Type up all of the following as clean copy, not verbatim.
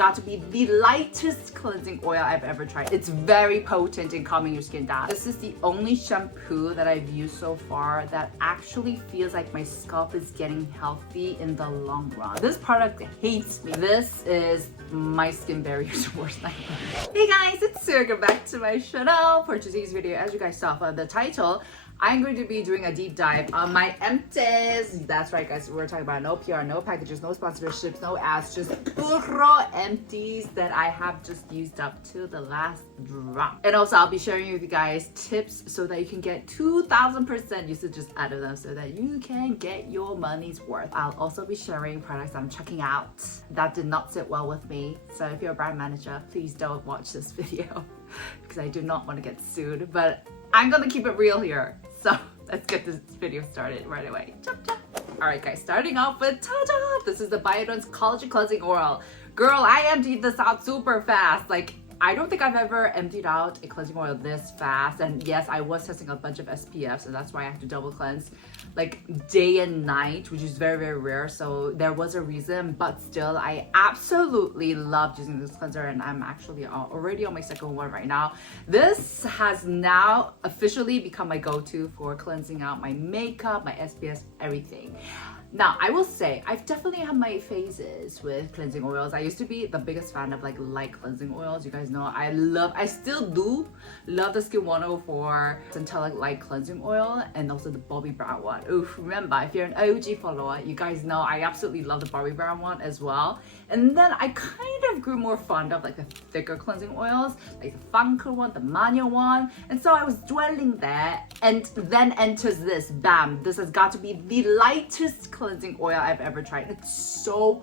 got to be the lightest cleansing oil I've ever tried. It's very potent in calming your skin down. This is the only shampoo that I've used so far that actually feels like my scalp is getting healthy in the long run. This product hates me. This is my skin barrier's worst nightmare. Hey guys, it's Ceuracle, back to my channel. For today's video, as you guys saw from the title, I'm going to be doing a deep dive on my empties. That's right guys, we're talking about no PR, no packages, no sponsorships, no ads, just puro empties that I have just used up to the last drop. And also I'll be sharing with you guys tips so that you can get 2000% usages out of them so that you can get your money's worth. I'll also be sharing products I'm checking out that did not sit well with me. So if you're a brand manager, please don't watch this video because I do not want to get sued, but I'm gonna keep it real here. So let's get this video started right away. Chop, chop. All right guys, starting off with ta-da! This is the Biodance Collagen Cleansing Oil. Girl, I emptied this out super fast. Like, I don't think I've ever emptied out a cleansing oil this fast. And yes, I was testing a bunch of SPFs, and that's why I have to double cleanse like day and night, which is very, very rare. So there was a reason, but still, I absolutely loved using this cleanser, and I'm actually already on my second one right now. This has now officially become my go-to for cleansing out my makeup, my SPFs, everything. Now, I will say, I've definitely had my phases with cleansing oils. I used to be the biggest fan of like light cleansing oils. You guys know I still do love the Skin 104 Centella Light Cleansing Oil and also the Bobbi Brown one. Oof, remember, if you're an OG follower, you guys know I absolutely love the Bobbi Brown one as well. And then I kind of grew more fond of like the thicker cleansing oils, like the Funkel one, the Manual one. And so I was dwelling there, and then enters this, bam, this has got to be the lightest cleansing oil I've ever tried. It's so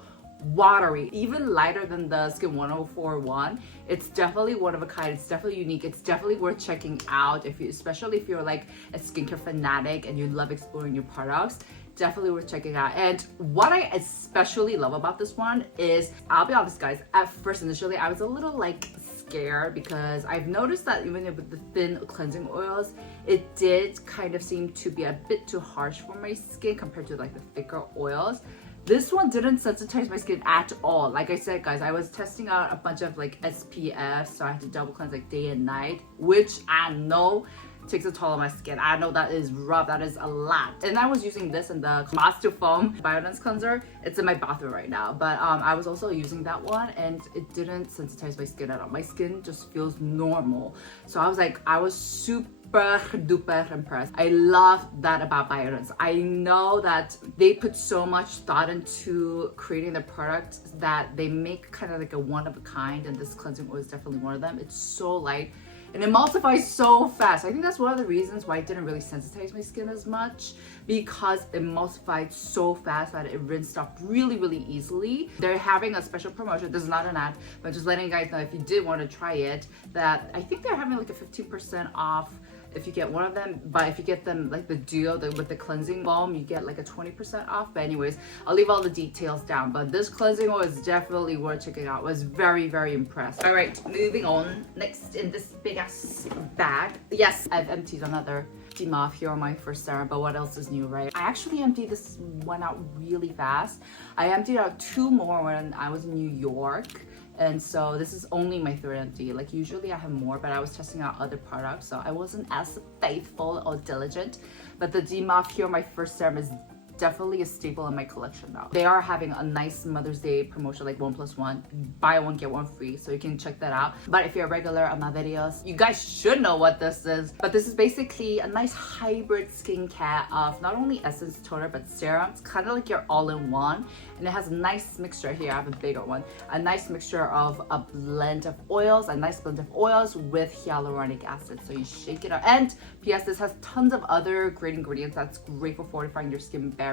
watery, even lighter than the Skin 104 one. It's definitely one of a kind. It's definitely unique. It's definitely worth checking out, especially if you're like a skincare fanatic and you love exploring new products. Definitely worth checking out. And what I especially love about this one is, I'll be honest guys, at first initially I was a little like scared because I've noticed that even with the thin cleansing oils, it did kind of seem to be a bit too harsh for my skin compared to like the thicker oils. This one didn't sensitize my skin at all. Like I said guys, I was testing out a bunch of like SPFs, so I had to double cleanse like day and night, which I know takes a toll on my skin. I know that is rough, that is a lot. And I was using this in the Master Foam Biodance Cleanser. It's in my bathroom right now, but I was also using that one and it didn't sensitize my skin at all. My skin just feels normal. So I was super duper impressed. I love that about Biodance. I know that they put so much thought into creating the product that they make kind of like a one of a kind, and this cleansing oil is definitely one of them. It's so light and it emulsifies so fast. I think that's one of the reasons why it didn't really sensitize my skin as much, because it emulsified so fast that it rinsed off really, really easily. They're having a special promotion. This is not an ad, but just letting you guys know if you did want to try it, that I think they're having like a 15% off if you get one of them, but if you get them like the duo with the cleansing foam, you get like a 20% off. But anyways, I'll leave all the details down, but this cleansing oil is definitely worth checking out. I was very, very impressed. All right, moving on. Next in this big ass bag, yes, I've emptied another Here-Oh-My-First Serum, but what else is new, right? I actually emptied this one out really fast. I emptied out 2 more when I was in New York. And so this is only my third empty. Like usually I have more, but I was testing out other products, so I wasn't as faithful or diligent. But the Here-Oh-My-First Serum is definitely a staple in my collection now. They are having a nice Mother's Day promotion, like 1+1, buy one get one free, so you can check that out. But if you're a regular on my videos, you guys should know what this is. But this is basically a nice hybrid skincare of not only essence, toner, but serum. It's kind of like your all-in-one, and it has a nice mixture here. I have a bigger one. A nice mixture of a blend of oils, with hyaluronic acid. So you shake it up. And P.S. this has tons of other great ingredients that's great for fortifying your skin barrier.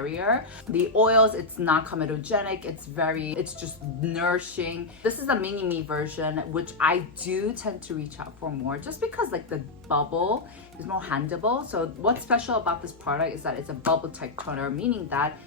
The oils, it's not comedogenic. It's just nourishing. This is a mini-me version, which I do tend to reach out for more just because like the bubble is more handleable. So what's special about this product is that it's a bubble type toner, meaning that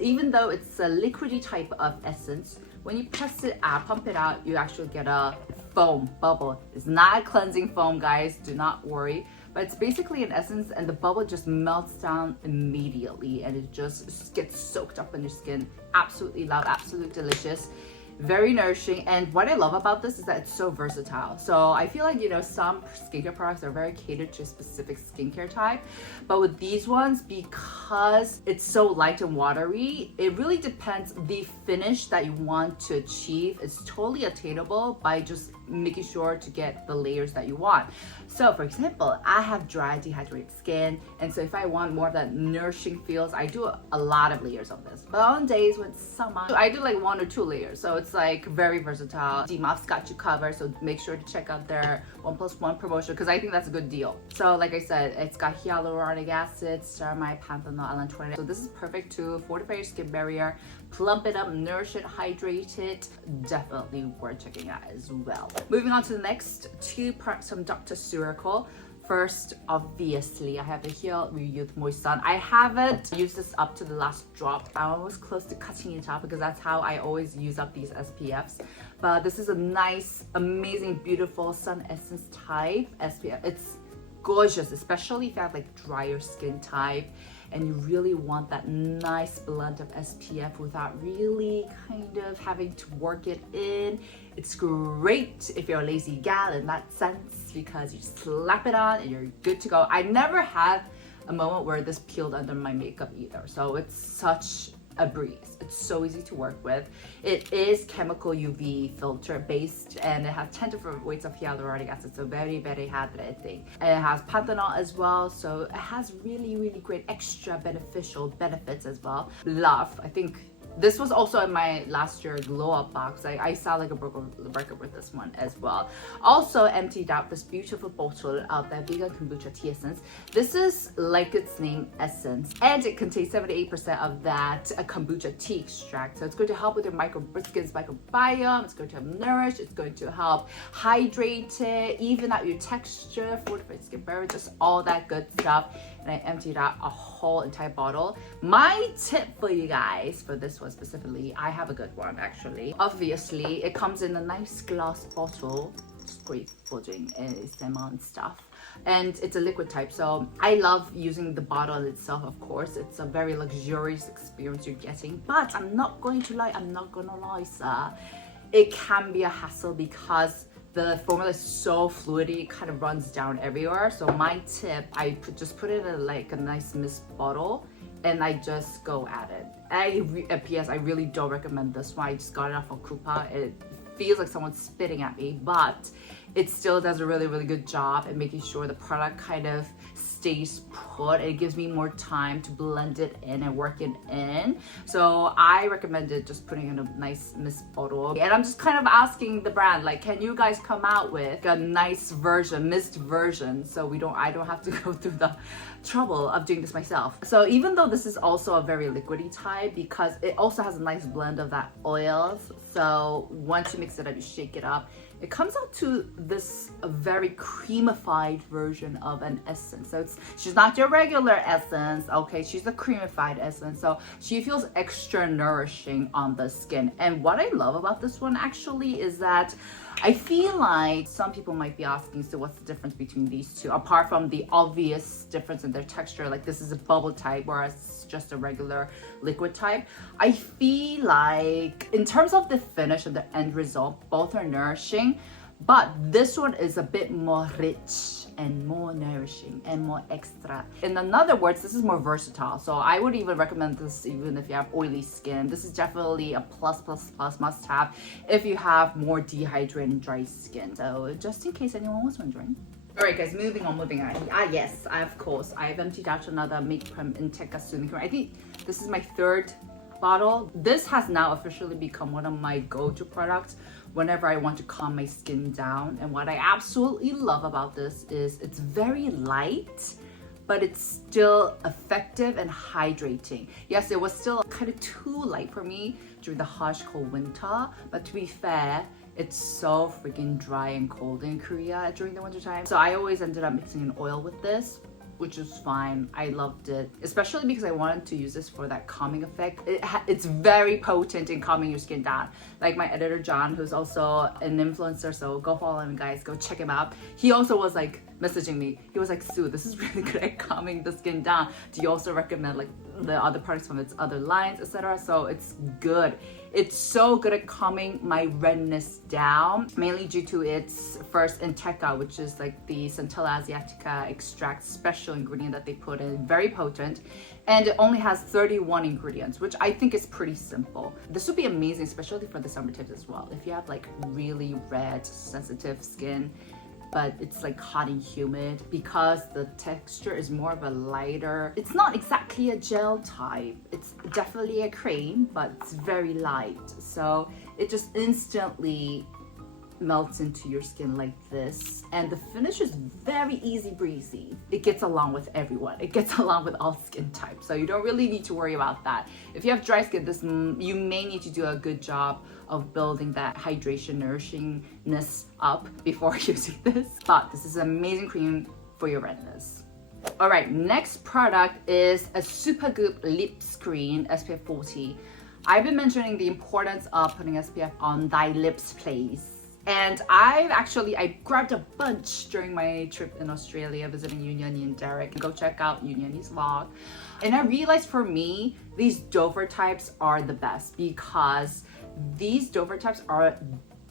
even though it's a liquidy type of essence, when you press it out, pump it out, you actually get a foam bubble. It's not a cleansing foam, guys, do not worry. But it's basically an essence, and the bubble just melts down immediately and it just gets soaked up in your skin. Absolutely love, absolutely delicious. very nourishing. And what I love about this is that it's so versatile. So I feel like, you know, some skincare products are very catered to a specific skincare type, but with these ones, because it's so light and watery, it really depends. The finish that you want to achieve is totally attainable by just making sure to get the layers that you want. So for example, I have dry, dehydrated skin, and so if I want more of that nourishing feels, I do a lot of layers of this. But on days when it's summer, I do like 1 or 2 layers. So it's like very versatile. DMOP's got you covered, so make sure to check out their 1+1 promotion because I think that's a good deal. So like I said, it's got hyaluronic acid, ceramide, panthenol, LN20. So this is perfect to fortify your skin barrier, plump it up, nourish it, hydrate it. Definitely worth checking out as well. Moving on to the next 2 parts from Dr. Ceuracle. First, obviously, I have the Hyal Reyouth Moist Sun. I haven't used this up to the last drop. I'm almost close to cutting it out because that's how I always use up these SPFs. But this is a nice, amazing, beautiful sun essence type SPF. It's gorgeous, especially if you have like drier skin type and you really want that nice blend of SPF without really kind of having to work it in. It's great if you're a lazy gal in that sense because you slap it on and you're good to go. I never had a moment where this peeled under my makeup either, so it's such a breeze. It's so easy to work with. It is chemical UV filter based and it has 10 different weights of hyaluronic acid, so very, very hydrating. And it has panthenol as well, so it has really, really great extra beneficial benefits as well. Love. I think this was also in my last year glow up box. I sound like a broker with this one as well. Also emptied out this beautiful bottle of the vegan kombucha tea essence. This is like its name, essence, and it contains 78% of that kombucha tea extract. So it's going to help with your skin's microbiome. It's going to help nourish. It's going to help hydrate it, even out your texture, fortify skin barrier, just all that good stuff. And I emptied out a whole entire bottle. My tip for you guys for this one specifically, I have a good one actually. Obviously, it comes in a nice glass bottle. It's great for doing ASMR and stuff. And it's a liquid type, so I love using the bottle itself, of course. It's a very luxurious experience you're getting, but I'm not going to lie, sir. It can be a hassle because the formula is so fluidy, it kind of runs down everywhere. So my tip, I just put it in like a nice mist bottle and I just go at it. P.S. I really don't recommend this one. I just got it off of Coupa. It feels like someone's spitting at me, but it still does a really, really good job at making sure the product kind of stays put. It gives me more time to blend it in and work it in. So I recommended just putting in a nice mist bottle. And I'm just kind of asking the brand, like, can you guys come out with a nice version, mist version, so I don't have to go through the trouble of doing this myself. So even though this is also a very liquidy type, because it also has a nice blend of that oils, so once you mix it up, you shake it up, it comes out to this very creamified version of an essence. So she's not your regular essence, okay? She's a creamified essence. So she feels extra nourishing on the skin. And what I love about this one actually is that I feel like some people might be asking, so what's the difference between these two? Apart from the obvious difference in their texture, like this is a bubble type, whereas it's just a regular liquid type. I feel like in terms of the finish and the end result, both are nourishing, but this one is a bit more rich and more nourishing and more extra. In other words, this is more versatile. So I would even recommend this even if you have oily skin. This is definitely a plus must have if you have more dehydrated and dry skin. So just in case anyone was wondering. Alright guys, moving on. Yes, of course, I've emptied out another makeup from Inteca Soothing Cream. I think this is my 3rd bottle. This has now officially become one of my go-to products whenever I want to calm my skin down. And what I absolutely love about this is it's very light, but it's still effective and hydrating. Yes, it was still kind of too light for me during the harsh cold winter, but to be fair, it's so freaking dry and cold in Korea during the winter time. So I always ended up mixing an oil with this, which is fine. I loved it, especially because I wanted to use this for that calming effect. It's very potent in calming your skin down. Like my editor John, who's also an influencer, so go follow him guys, go check him out. He also was like messaging me. He was like, Sue, this is really good at calming the skin down. Do you also recommend like the other products from its other lines, etc. So it's good. It's so good at calming my redness down, mainly due to its first Inteca, which is like the Centella Asiatica extract special ingredient that they put in, very potent, and it only has 31 ingredients, which I think is pretty simple. This would be amazing, especially for the summer tips as well. If you have like really red, sensitive skin, but it's like hot and humid, because the texture is more of a lighter, it's not exactly a gel type, it's definitely a cream, but it's very light, so it just instantly melts into your skin like this, and the finish is very easy breezy. It gets along with everyone, it gets along with all skin types, so you don't really need to worry about that. If you have dry skin, you may need to do a good job of building that hydration, nourishingness up before using this, but this is an amazing cream for your redness. All right, next product is a Super Goop lip screen SPF 40. I've been mentioning the importance of putting SPF on thy lips, please. And I grabbed a bunch during my trip in Australia visiting Yunyani and Derek. Go check out Yunyani's vlog. And I realized for me, these Dover types are the best, because these Dover types are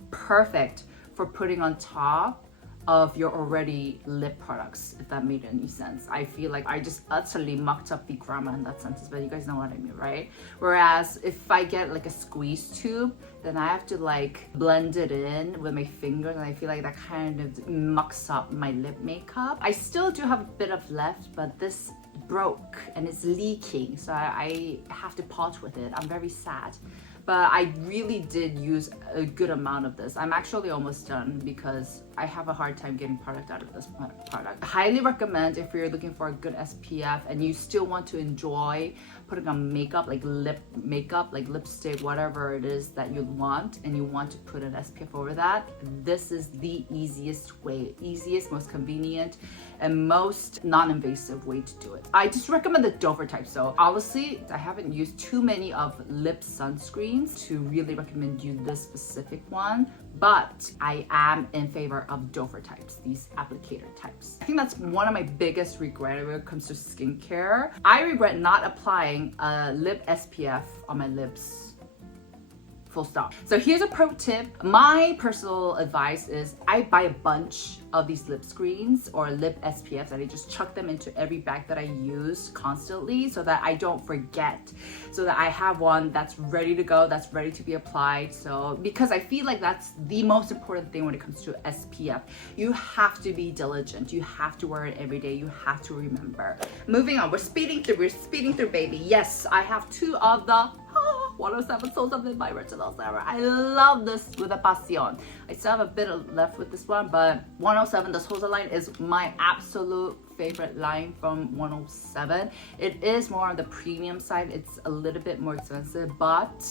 perfect for putting on top of your already lip products, if that made any sense. I feel like I just utterly mucked up the grammar in that sentence, but you guys know what I mean, right? Whereas if I get like a squeeze tube, then I have to like blend it in with my fingers, and I feel like that kind of mucks up my lip makeup. I still do have a bit of left, but this broke and it's leaking, so I have to part with it. I'm very sad. But I really did use a good amount of this. I'm actually almost done because I have a hard time getting product out of this product. I highly recommend if you're looking for a good SPF and you still want to enjoy putting on makeup, like lip makeup, like lipstick, whatever it is that you want, and you want to put an SPF over that, this is the easiest way, most convenient, and most non-invasive way to do it. I just recommend the Dover type. So honestly, I haven't used too many of lip sunscreens to really recommend you this specific one, but I am in favor of Dover types, these applicator types. I think that's one of my biggest regrets when it comes to skincare. I regret not applying a lip SPF on my lips. Full stop. So here's a pro tip. My personal advice is I buy a bunch of these lip screens or lip SPFs, and I just chuck them into every bag that I use constantly, so that I don't forget, so that I have one that's ready to go, that's ready to be applied. So because I feel like that's the most important thing when it comes to SPF. You have to be diligent, you have to wear it every day, you have to remember. Moving on, we're speeding through, baby. Yes, I have two of the 107 Soul Something by Retinal Serum. I love this with a passion. I still have a bit left with this one, but 107, the Sosa line, is my absolute favorite line from 107. It is more on the premium side. It's a little bit more expensive, but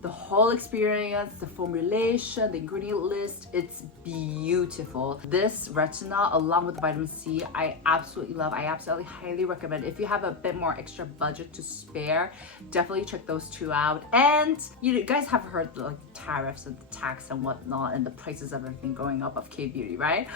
the whole experience, the formulation, the ingredient list, it's beautiful. This retinol along with vitamin C, I absolutely love. I absolutely highly recommend. If you have a bit more extra budget to spare, definitely check those two out. And you guys have heard the tariffs and the tax and whatnot, and the prices of everything going up of K-beauty, right?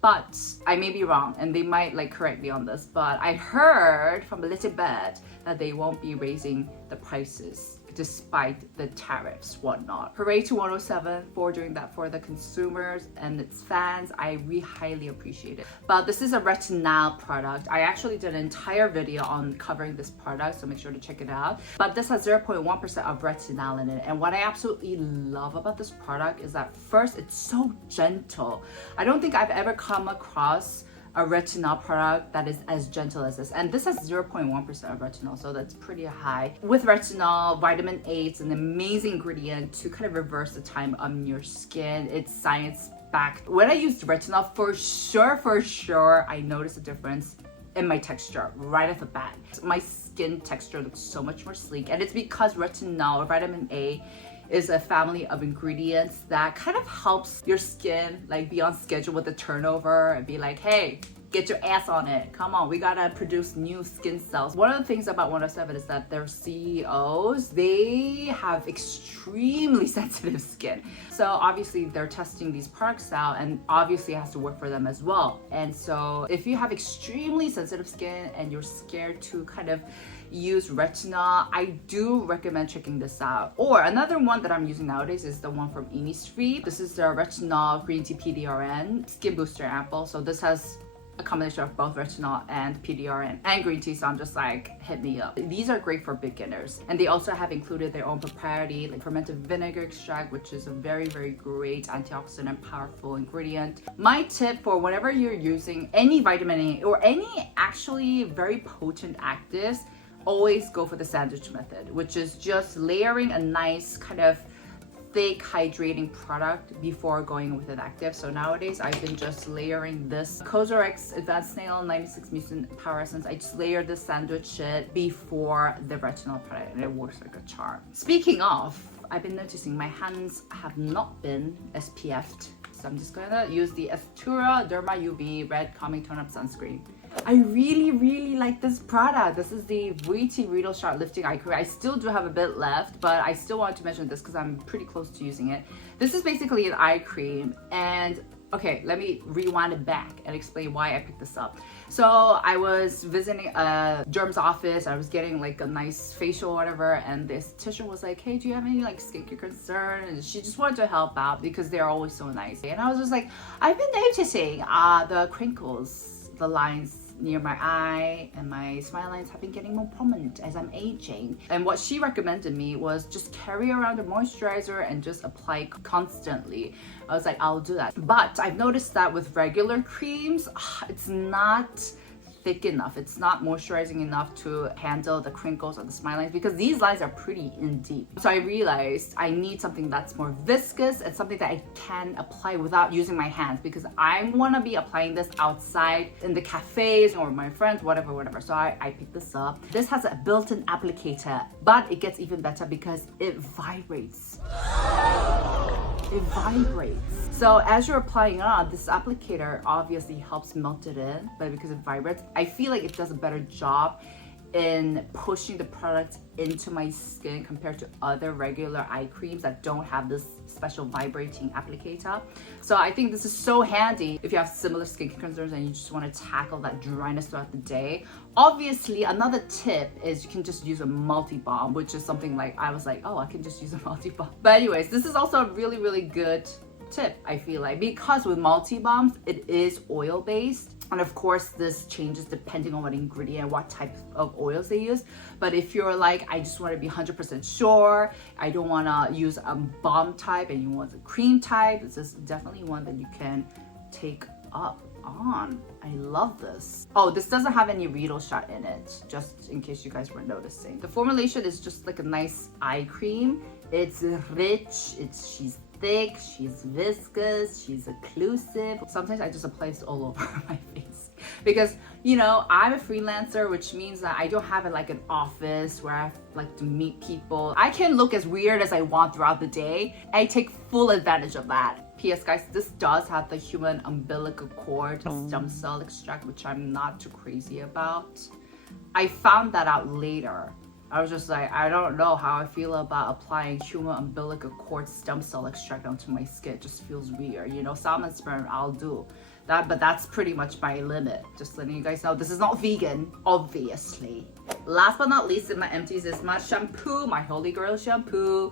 But I may be wrong, and they might like correct me on this, but I heard from a little bit that they won't be raising the prices despite the tariffs, whatnot. Hooray to 107 for doing that for the consumers and its fans. I really highly appreciate it. But this is a Retinal product. I actually did an entire video on covering this product, so make sure to check it out. But this has 0.1% of Retinal in it. And what I absolutely love about this product is that first, it's so gentle. I don't think I've ever come across a retinol product that is as gentle as this, and this has 0.1% of retinol, so that's pretty high. With retinol, vitamin A, it's an amazing ingredient to kind of reverse the time on your skin. It's science backed. When I used retinol, for sure I noticed a difference in my texture right off the bat. My skin texture looks so much more sleek, and it's because retinol or vitamin A is a family of ingredients that kind of helps your skin like be on schedule with the turnover and be like, hey, Get your ass on it. Come on, we gotta produce new skin cells. One of the things about 107 is that their CEOs, they have extremely sensitive skin. So obviously they're testing these products out, and obviously it has to work for them as well. And so if you have extremely sensitive skin and you're scared to kind of use Retinal, I do recommend checking this out. Or another one that I'm using nowadays is the one from Innisfree. This is their Retinal Green Tea PDRN Skin Booster Ampoule. So this has a combination of both Retinal and PDRN and green tea, so I'm just like, hit me up. These are great for beginners, and they also have included their own proprietary like fermented vinegar extract, which is a very great antioxidant and powerful ingredient. My tip for whenever you're using any vitamin A or any actually very potent actives, always go for the sandwich method, which is just layering a nice kind of thick hydrating product before going with an active. So nowadays I've been just layering this COSRX Advanced Nail 96 Mucin Power Essence. I just layered this sandwich shit before the Retinal product, and it works like a charm. Speaking of, I've been noticing my hands have not been SPF'd, so I'm just gonna use the Astura Derma UV Red Calming Tone Up Sunscreen. I really like this product. This is the Reedle Sharp Lifting Eye Cream. I still do have a bit left, but I still want to mention this because I'm pretty close to using it. This is basically an eye cream, and okay, let me rewind it back and explain why I picked this up. So I was visiting a derm's office. I was getting like a nice facial or whatever, and this esthetician was like, hey, do you have any like skincare concern? And she just wanted to help out because they're always so nice. And I was just like, I've been noticing the crinkles, the lines near my eye and my smile lines have been getting more prominent as I'm aging. And what she recommended me was just carry around a moisturizer and just apply constantly. I was like, I'll do that. But I've noticed that with regular creams, it's not thick enough. It's not moisturizing enough to handle the crinkles or the smile lines, because these lines are pretty in deep. So I realized I need something that's more viscous and something that I can apply without using my hands, because I want to be applying this outside in the cafes or my friends, whatever. So I picked this up. This has a built-in applicator, but it gets even better because it vibrates. It vibrates. So as you're applying it on, this applicator obviously helps melt it in, but because it vibrates, I feel like it does a better job in pushing the product into my skin compared to other regular eye creams that don't have this special vibrating applicator. So I think this is so handy if you have similar skin concerns and you just want to tackle that dryness throughout the day. Obviously, another tip is you can just use a multi-balm, which is something like, I was like, oh, I can just use a multi-balm. But anyways, this is also a really good tip, I feel like, because with multi-balms, it is oil-based. And of course, this changes depending on what ingredient, what type of oils they use. But if you're like, I just want to be 100% sure, I don't want to use a balm type and you want the cream type, this is definitely one that you can take up on. I love this. Oh, this doesn't have any Reedle shot in it, just in case you guys were noticing. The formulation is just like a nice eye cream. It's rich, she's thick, she's viscous, she's occlusive. Sometimes I just apply this all over my face because, you know, I'm a freelancer, which means that I don't have like an office where I like to meet people. I can look as weird as I want throughout the day. I take full advantage of that. P.S. guys, this does have the human umbilical cord stem cell extract, which I'm not too crazy about. I found that out later. I was just like, I don't know how I feel about applying human umbilical cord stem cell extract onto my skin. It just feels weird. You know, salmon sperm, I'll do that, but that's pretty much my limit. Just letting you guys know, this is not vegan, obviously. Last but not least in my empties is my shampoo, my Holy Grail shampoo.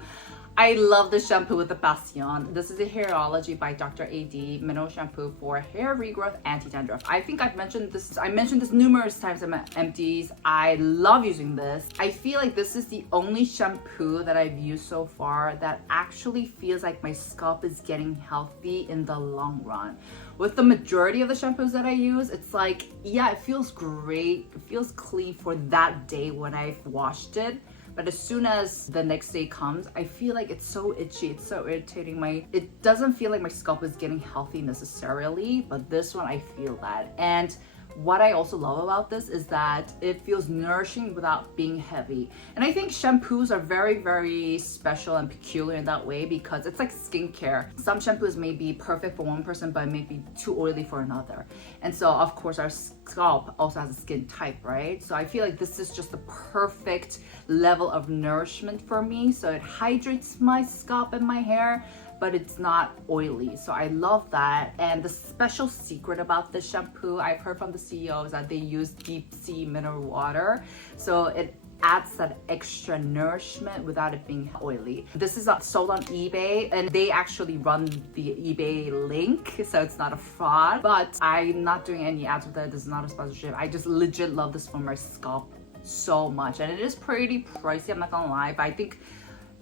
I love this shampoo with the passion. This is the Hairology by Dr. Aidee mineral shampoo for hair regrowth, anti-dandruff. I think I mentioned this numerous times in my empties. I love using this. I feel like this is the only shampoo that I've used so far that actually feels like my scalp is getting healthy in the long run. With the majority of the shampoos that I use, it's like, yeah, it feels great. It feels clean for that day when I've washed it. But as soon as the next day comes, I feel like it's so itchy, it's so irritating. It doesn't feel like my scalp is getting healthy necessarily, but this one I feel that. And what I also love about this is that it feels nourishing without being heavy. And I think shampoos are very, very special and peculiar in that way because it's like skincare. Some shampoos may be perfect for one person, but it may be too oily for another. And so of course our scalp also has a skin type, right? So I feel like this is just the perfect level of nourishment for me. So it hydrates my scalp and my hair, but it's not oily. So I love that. And the special secret about this shampoo, I've heard from the CEO, is that they use deep sea mineral water. So it adds that extra nourishment without it being oily. This is sold on eBay and they actually run the eBay link, so it's not a fraud, but I'm not doing any ads with it. This is not a sponsorship. I just legit love this for my scalp so much. And it is pretty pricey, I'm not gonna lie, but I think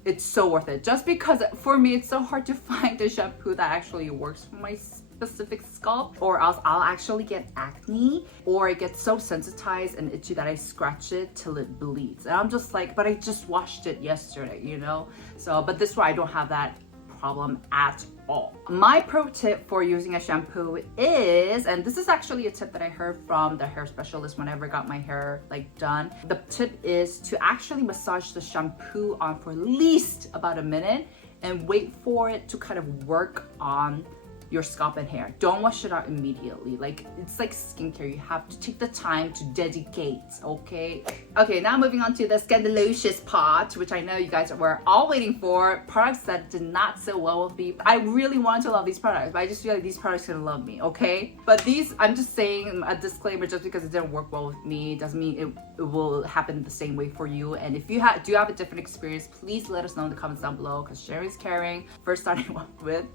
it's so worth it. Just because for me, it's so hard to find a shampoo that actually works for my specific scalp, or else I'll actually get acne or it gets so sensitized and itchy that I scratch it till it bleeds. And I'm just like, but I just washed it yesterday, you know? So, but this way I don't have that problem at all. My pro tip for using a shampoo is, and this is actually a tip that I heard from the hair specialist whenever I got my hair like done. The tip is to actually massage the shampoo on for at least about a minute and wait for it to kind of work on your scalp and hair. Don't wash it out immediately. Like, it's like skincare. You have to take the time to dedicate, okay? Okay, now moving on to the scandalocious part, which I know you guys were all waiting for. Products that did not sit well with me. I really wanted to love these products, but I just feel like these products gonna love me, okay? But these, I'm just saying a disclaimer, just because it didn't work well with me doesn't mean it will happen the same way for you. And if you do have a different experience, please let us know in the comments down below, because sharing is caring. First starting off with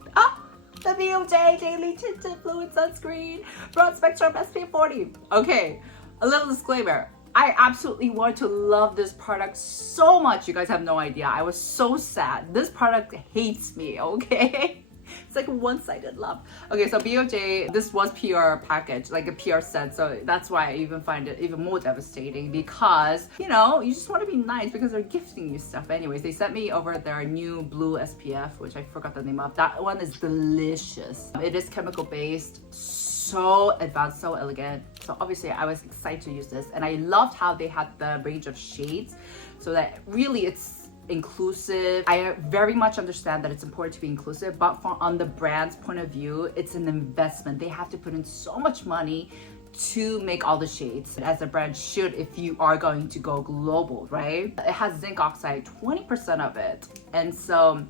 the VINBIOME Daily Tinted Fluid Sunscreen Broad Spectrum SPF 40. Okay, a little disclaimer. I absolutely want to love this product so much. You guys have no idea. I was so sad. This product hates me, okay? It's like a one-sided love. Okay, so VINBIOME, this was PR package, like a PR set. So that's why I even find it even more devastating, because, you know, you just want to be nice because they're gifting you stuff. Anyways, they sent me over their new blue SPF, which I forgot the name of. That one is delicious. It is chemical based, so advanced, so elegant. So obviously I was excited to use this, and I loved how they had the range of shades so that really it's inclusive. I very much understand that it's important to be inclusive, but on the brand's point of view, it's an investment. They have to put in so much money to make all the shades, as a brand should if you are going to go global, right? It has zinc oxide, 20% of it. And so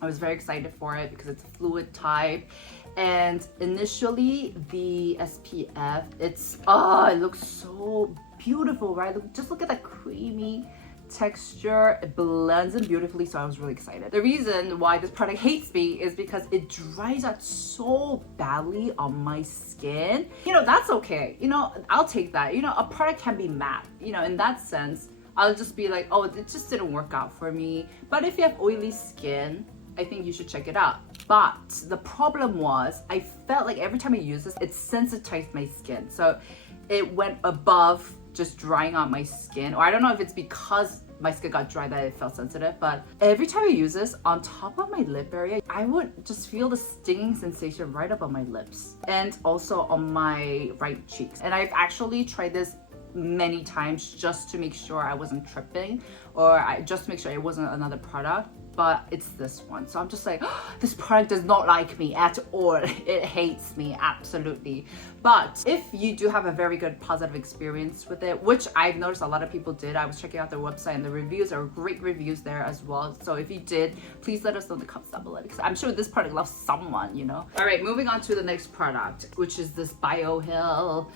I was very excited for it because it's a fluid type. And initially the SPF, it looks so beautiful, right? Just look at that creamy texture. It blends in beautifully, so I was really excited. The reason why this product hates me is because it dries out so badly on my skin. You know, that's okay. You know, I'll take that. You know, a product can be matte. You know, in that sense, I'll just be like, oh, it just didn't work out for me. But if you have oily skin, I think you should check it out. But the problem was, I felt like every time I use this, it sensitized my skin. So it went above just drying out my skin, or I don't know if it's because my skin got dry that it felt sensitive, but every time I use this on top of my lip area, I would just feel the stinging sensation right up on my lips and also on my right cheeks. And I've actually tried this many times just to make sure I wasn't tripping, or just to make sure it wasn't another product, but it's this one. So I'm just like, oh, this product does not like me at all. It hates me, absolutely. But if you do have a very good positive experience with it, which I've noticed a lot of people did, I was checking out their website and the reviews are great reviews there as well. So if you did, please let us know in the comments down below, because I'm sure this product loves someone, you know? All right, moving on to the next product, which is this Hyal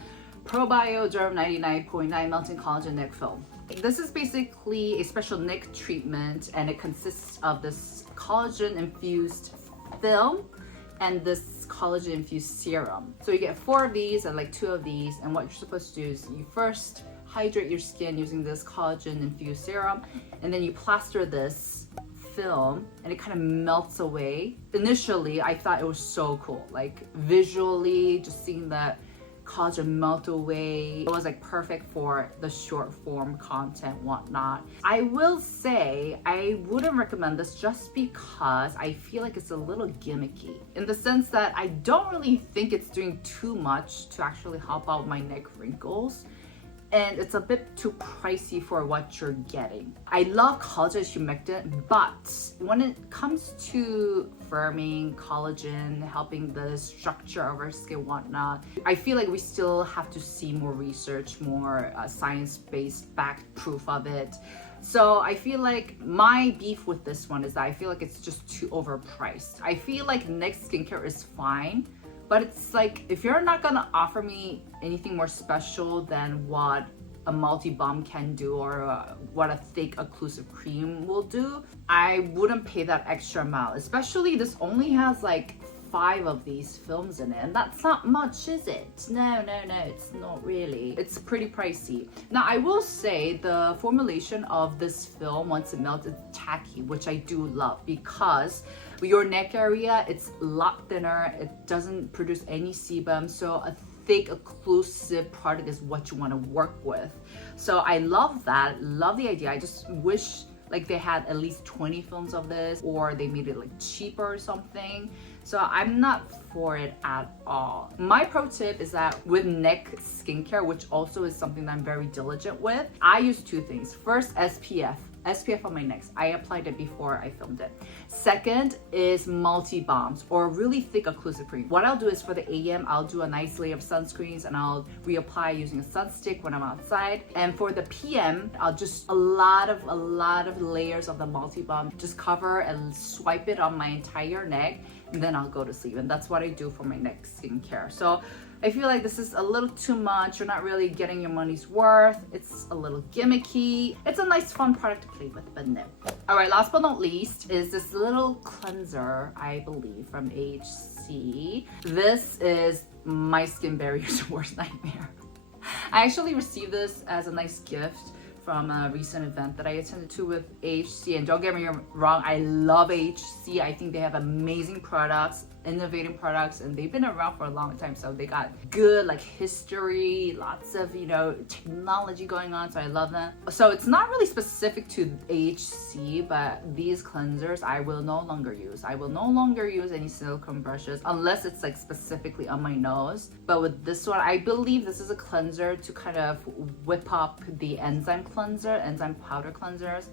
Probioderm 99.9 Melting Collagen Neck Film. This is basically a special neck treatment, and it consists of this collagen infused film and this collagen infused serum. So you get 4 of these and like 2 of these, and what you're supposed to do is you first hydrate your skin using this collagen infused serum, and then you plaster this film and it kind of melts away. Initially I thought it was so cool, like visually just seeing that collagen melt away. It was like perfect for the short form content, whatnot. I will say I wouldn't recommend this just because I feel like it's a little gimmicky in the sense that I don't really think it's doing too much to actually help out my neck wrinkles. And it's a bit too pricey for what you're getting. I love collagen humectant, but when it comes to firming, collagen, helping the structure of our skin, whatnot, I feel like we still have to see more research, more science-based backed proof of it. So I feel like my beef with this one is that I feel like it's just too overpriced. I feel like neck skincare is fine, but it's like, if you're not gonna offer me anything more special than what a multi-balm can do or what a thick occlusive cream will do, I wouldn't pay that extra amount. Especially this only has like 5 of these films in it, and that's not much, is it? No, it's not really. It's pretty pricey. Now I will say the formulation of this film, once it melts, it's tacky, which I do love, because your neck area, it's a lot thinner, it doesn't produce any sebum, so a thick occlusive product is what you want to work with. So I love that, love the idea. I just wish like they had at least 20 films of this, or they made it like cheaper or something. So I'm not for it at all. My pro tip is that with neck skincare, which also is something that I'm very diligent with, I use 2 things. First, SPF on my necks. I applied it before I filmed it. Second is multi-balms or really thick occlusive cream. What I'll do is for the AM, I'll do a nice layer of sunscreens and I'll reapply using a sun stick when I'm outside. And for the PM, I'll just a lot of layers of the multi-balm, just cover and swipe it on my entire neck, and then I'll go to sleep. And that's what I do for my neck skincare. So I feel like this is a little too much. You're not really getting your money's worth. It's a little gimmicky. It's a nice fun product to play with, but no. All right, last but not least is this little cleanser, I believe, from HC. This is my skin barrier's worst nightmare. I actually received this as a nice gift from a recent event that I attended to with HC, and don't get me wrong, I love HC. I think they have amazing products, innovative products, and they've been around for a long time, so they got good like history, lots of technology going on, so I love them. So it's not really specific to HC, but these cleansers I will no longer use. I will no longer use any silicone brushes unless it's like specifically on my nose. But with this one, I believe this is a cleanser to kind of whip up the enzyme powder cleansers,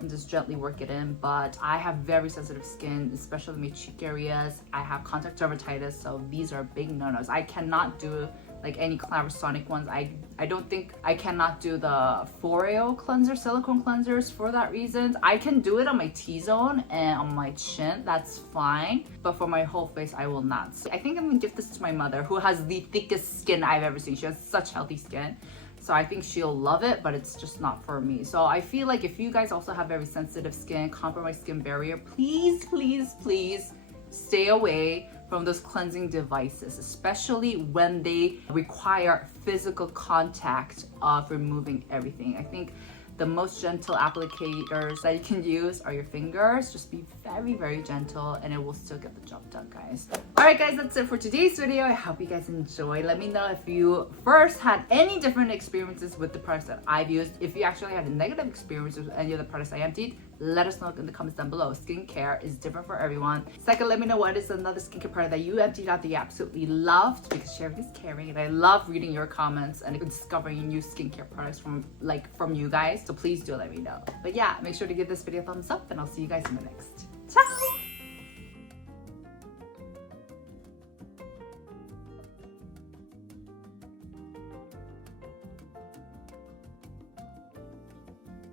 and just gently work it in. But I have very sensitive skin, especially my cheek areas. I have contact dermatitis, so these are big no-nos. I cannot do like any Clarisonic ones. I don't think I cannot do the Foreo cleanser, silicone cleansers for that reason. I can do it on my T-zone and on my chin, that's fine. But for my whole face, I will not. So I think I'm gonna give this to my mother, who has the thickest skin I've ever seen. She has such healthy skin. So I think she'll love it, but it's just not for me. So I feel like if you guys also have very sensitive skin, compromised skin barrier, please stay away from those cleansing devices, especially when they require physical contact of removing everything. I think the most gentle applicators that you can use are your fingers. Just be very gentle and it will still get the job done, guys. All right, guys, that's it for today's video. I hope you guys enjoyed. Let me know if you first had any different experiences with the products that I've used. If you actually had a negative experience with any of the products I emptied, let us know in the comments down below. Skincare is different for everyone. Second, let me know what is another skincare product that you emptied out that you absolutely loved, because sharing is caring, and I love reading your comments and discovering new skincare products from you guys. So please do let me know. But yeah, make sure to give this video a thumbs up, and I'll see you guys in the next.